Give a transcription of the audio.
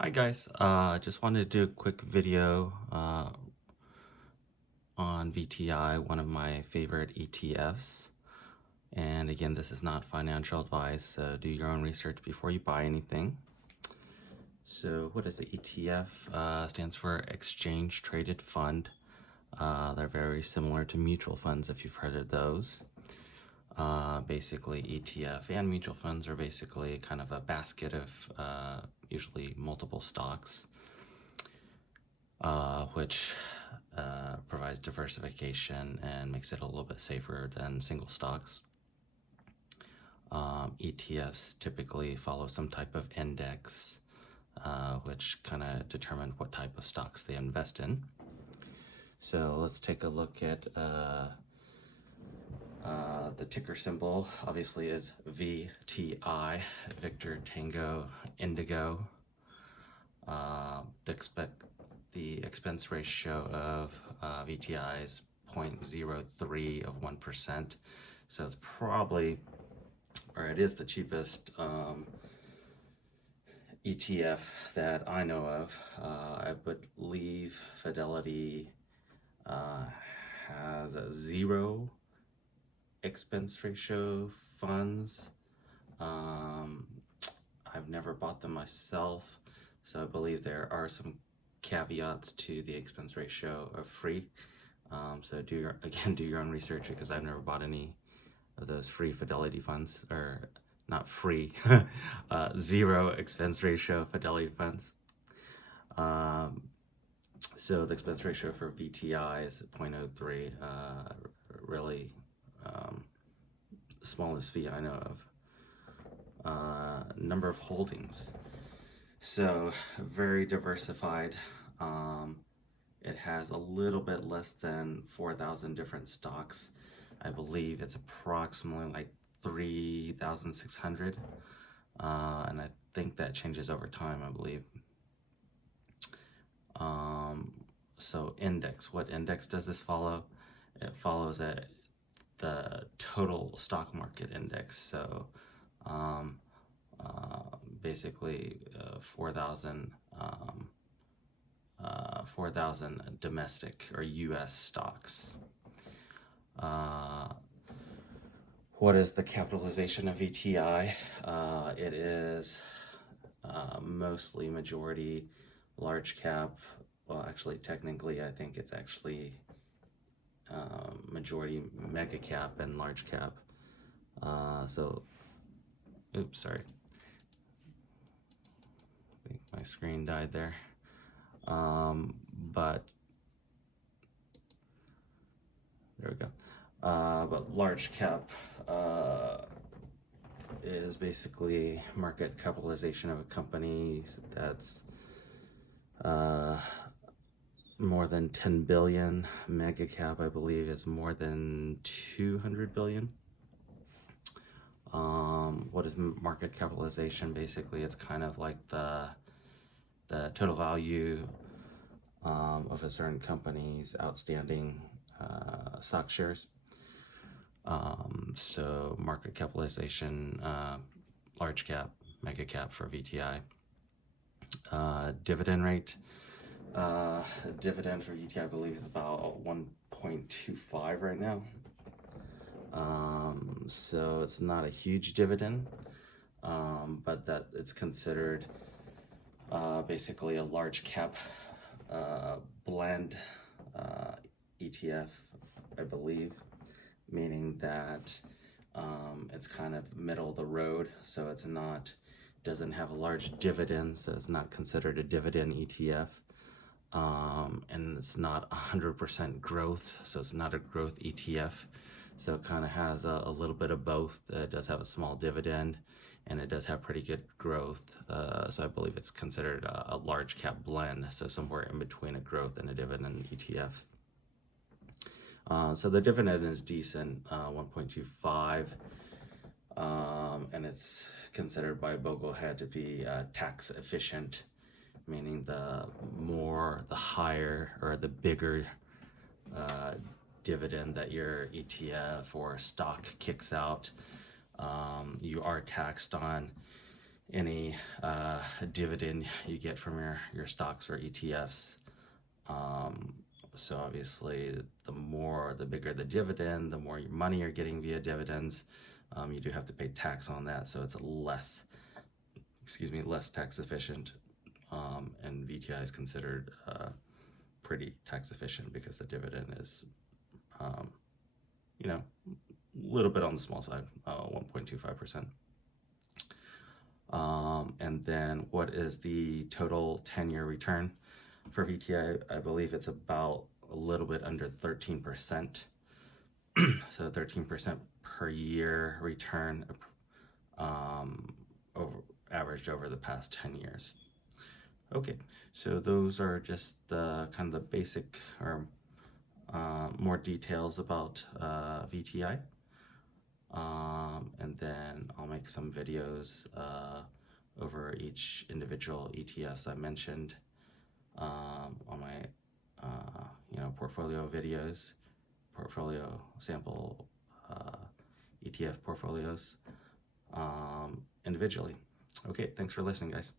Hi guys, just wanted to do a quick video on VTI, one of my favorite ETFs. And again, this is not financial advice, so do your own research before you buy anything. So what is the ETF? Stands for Exchange Traded Fund. They're very similar to mutual funds if you've heard of those. Basically, ETF and mutual funds are basically kind of a basket of usually multiple stocks. Which provides diversification and makes it a little bit safer than single stocks. ETFs typically follow some type of index, which kind of determine what type of stocks they invest in. So let's take a look at the ticker symbol, obviously, is VTI, Victor Tango Indigo. The expense ratio of VTI is 0.03 of 1%. So it's probably, or it is the cheapest ETF that I know of. I believe Fidelity has a 0 expense ratio funds. I've never bought them myself, so I believe there are some caveats to the expense ratio of free. So do your own research, because I've never bought any of those free Fidelity funds, or not free, 0 expense ratio Fidelity funds. So the expense ratio for VTI is 0.03, really smallest fee I know of. Number of holdings. So very diversified. It has a little bit less than 4,000 different stocks. I believe it's approximately like 3,600. And I think that changes over time, I believe. So index, what index does this follow? It follows the total stock market index. So basically 4,000 domestic or US stocks. What is the capitalization of VTI? It is mostly majority large cap. Well, actually, technically, I think it's actually majority mega cap and large cap. Oops, sorry. I think my screen died there. But there we go. But large cap is basically market capitalization of a company that's more than 10 billion. Mega cap, I believe, is more than 200 billion. What is market capitalization? Basically, it's kind of like the total value of a certain company's outstanding stock shares. So market capitalization, large cap, mega cap for VTI. Dividend rate. Dividend for VTI, I believe, is about 1.25 right now. So it's not a huge dividend, but that it's considered basically a large cap blend ETF, I believe, meaning that it's kind of middle of the road, so it's not, doesn't have a large dividend, so it's not considered a dividend ETF. And it's not 100% growth, so it's not a growth ETF. So it kind of has a little bit of both. It does have a small dividend, and it does have pretty good growth. So I believe it's considered a large cap blend, so somewhere in between a growth and a dividend ETF. So the dividend is decent, 1.25, and it's considered by Boglehead to be tax efficient, meaning the higher or the bigger dividend that your ETF or stock kicks out, you are taxed on. any dividend you get from your stocks or ETFs. So obviously, the bigger the dividend, the more money you're getting via dividends. You do have to pay tax on that, so it's less tax efficient. And VTI is considered pretty tax efficient because the dividend is, a little bit on the small side, 1.25%. And then what is the total 10-year return for VTI? I believe it's about a little bit under 13%. So 13% per year return, averaged over the past 10 years. Okay, so those are just the kind of the basic or more details about VTI. And then I'll make some videos over each individual ETFs I mentioned on my portfolio videos, portfolio sample ETF portfolios individually. Okay, thanks for listening, guys.